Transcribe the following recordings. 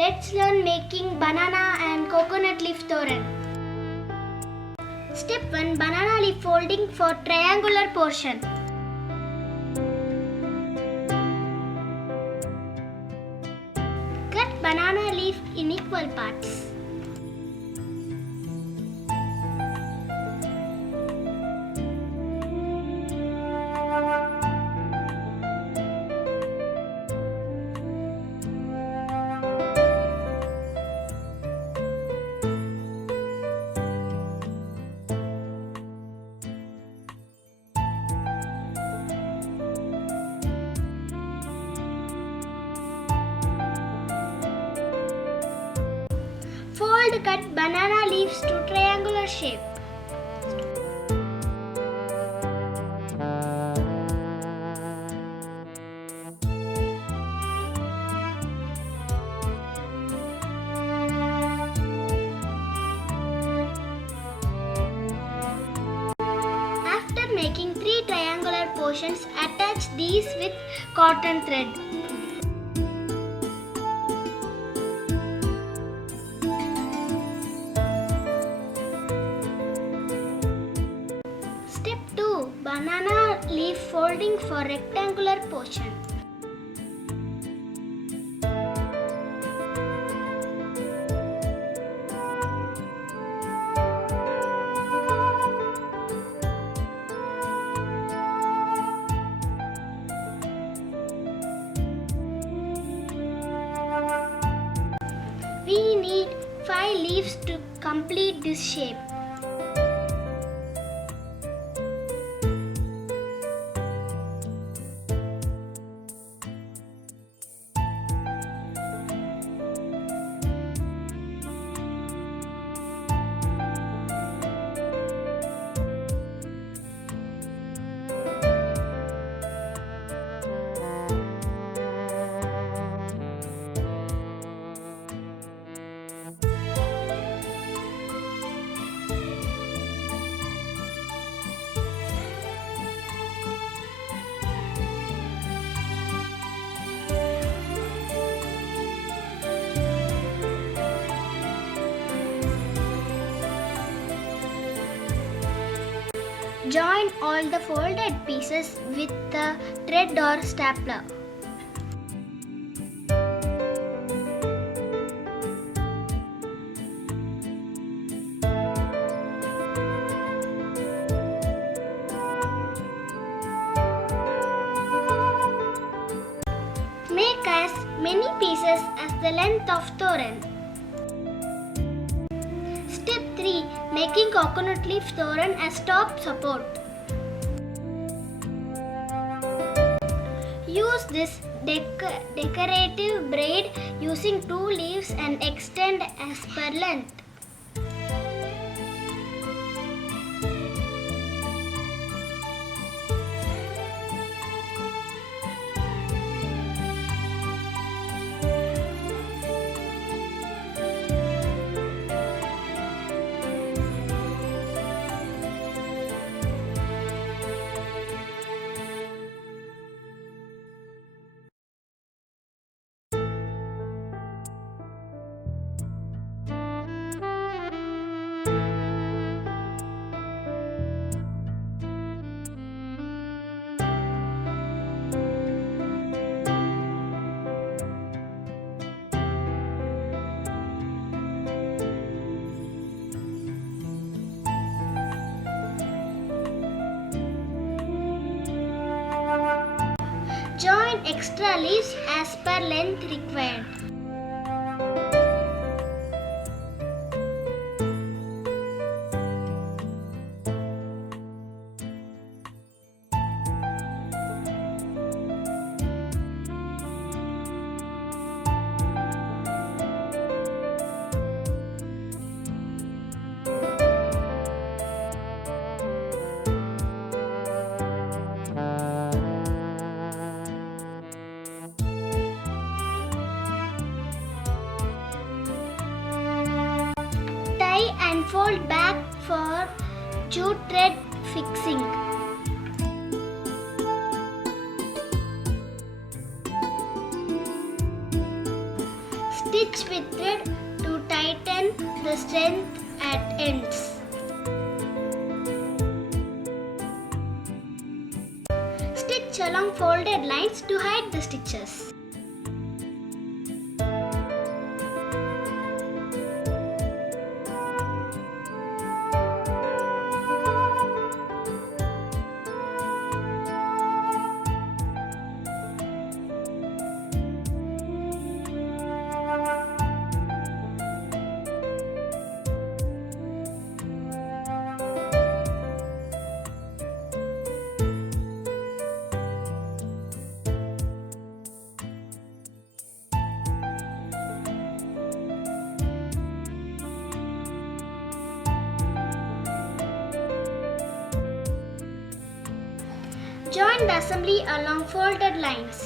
Let's learn making banana and coconut leaf toran. Step 1. Banana leaf folding for triangular portion. Cut banana leaf in equal parts. Fold cut banana leaves to triangular shape. After making 3 triangular portions, attach these with cotton thread. Step 2. Banana leaf folding for rectangular portion. We need 5 leaves to complete this shape. Join all the folded pieces with the thread or stapler. Make as many pieces as the length of toran. Step 3. Making coconut leaf toran as top support. Use this decorative braid using 2 leaves and extend as per length. Join extra leaves as per length required. And fold back for jute thread fixing. Stitch with thread to tighten the strength at ends. Stitch along folded lines to hide the stitches. Join the assembly along folded lines.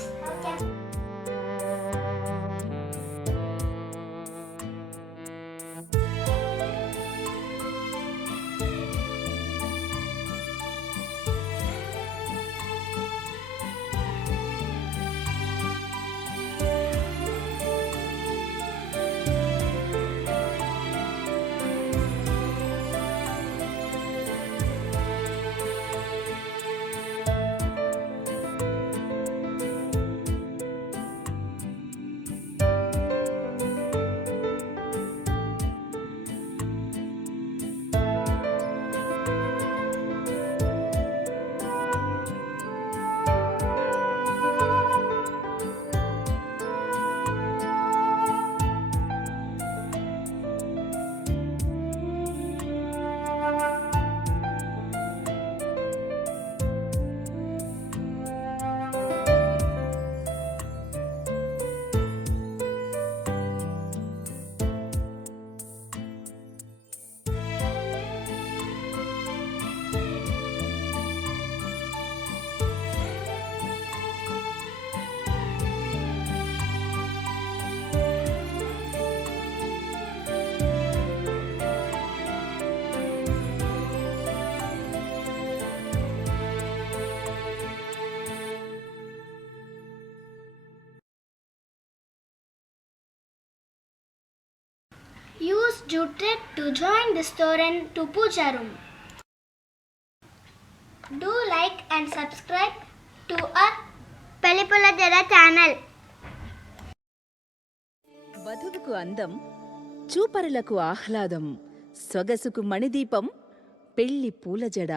Use jute thread to join this Toran to Pooja room. Do like and subscribe to our Pellipoolajada channel. వధువుకు అందం, చూపరులకు ఆహ్లాదం, సొగసుకు మణిదీపం, పెళ్లి పూల జడ.